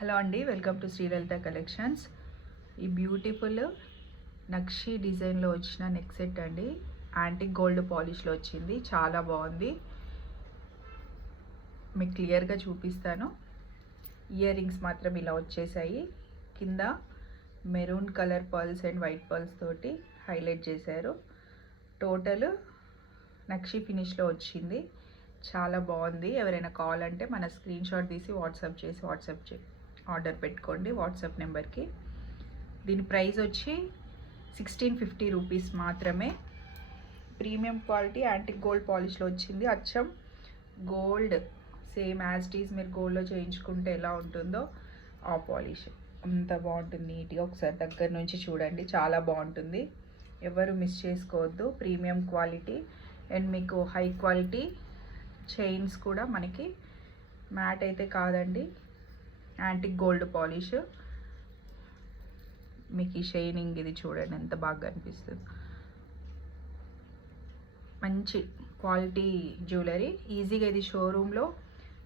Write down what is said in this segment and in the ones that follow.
Hello అండి, welcome to Sri Lalitha collections. ఈ beautiful నక్షి డిజైన్లో వచ్చిన నెక్ సెట్ అండి. యాంటిక్ గోల్డ్ పాలిష్లో వచ్చింది, చాలా బాగుంది. మీకు క్లియర్గా చూపిస్తాను. ఇయర్ రింగ్స్ మాత్రం ఇలా వచ్చేసాయి. కింద maroon colour pearls and white pearls తోటి హైలైట్ చేశారు. టోటల్ నక్షి ఫినిష్లో వచ్చింది, చాలా బాగుంది. ఎవరైనా కావాలంటే మన స్క్రీన్ షాట్ తీసి వాట్సాప్ ఆర్డర్ పెట్టుకోండి వాట్సాప్ నెంబర్కి. దీని ప్రైస్ వచ్చి 1650 రూపీస్ మాత్రమే. ప్రీమియం క్వాలిటీ యాంటిక్ గోల్డ్ పాలిష్లో వచ్చింది. అచ్చం gold same as it is మీరు గోల్డ్లో చేయించుకుంటే ఎలా ఉంటుందో ఆ పాలిష్ అంత బాగుంటుంది. నీట్గా ఒకసారి దగ్గర నుంచి చూడండి, చాలా బాగుంటుంది. ఎవరు మిస్ చేసుకోవద్దు. ప్రీమియం క్వాలిటీ అండ్ మీకు హై క్వాలిటీ చైన్స్ కూడా మనకి మ్యాట్ అయితే కాదండి, యాంటిక్ గోల్డ్ పాలిష్. మీకు ఈ షైనింగ్ ఇది చూడండి ఎంత బాగా కనిపిస్తుంది. మంచి క్వాలిటీ జ్యువెలరీ. ఈజీగా ఇది షోరూంలో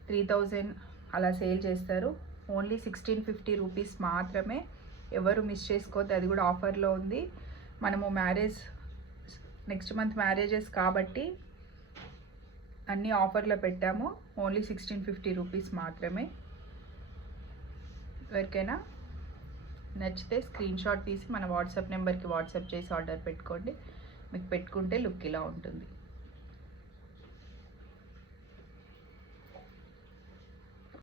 3000 అలా సేల్ చేస్తారు. ఓన్లీ 1650 రూపీస్ మాత్రమే. ఎవరు మిస్ చేసుకోవద్దు, అది కూడా ఆఫర్లో ఉంది. మనము నెక్స్ట్ మంత్ మ్యారేజెస్ కాబట్టి అన్నీ ఆఫర్లో పెట్టాము. ఓన్లీ 1650 రూపీస్ మాత్రమే. ఎవరికైనా నచ్చితే స్క్రీన్ షాట్ తీసి మన వాట్సాప్ నెంబర్కి వాట్సాప్ చేసి ఆర్డర్ పెట్టుకోండి. మీకు పెట్టుకుంటే లుక్ ఇలా ఉంటుంది.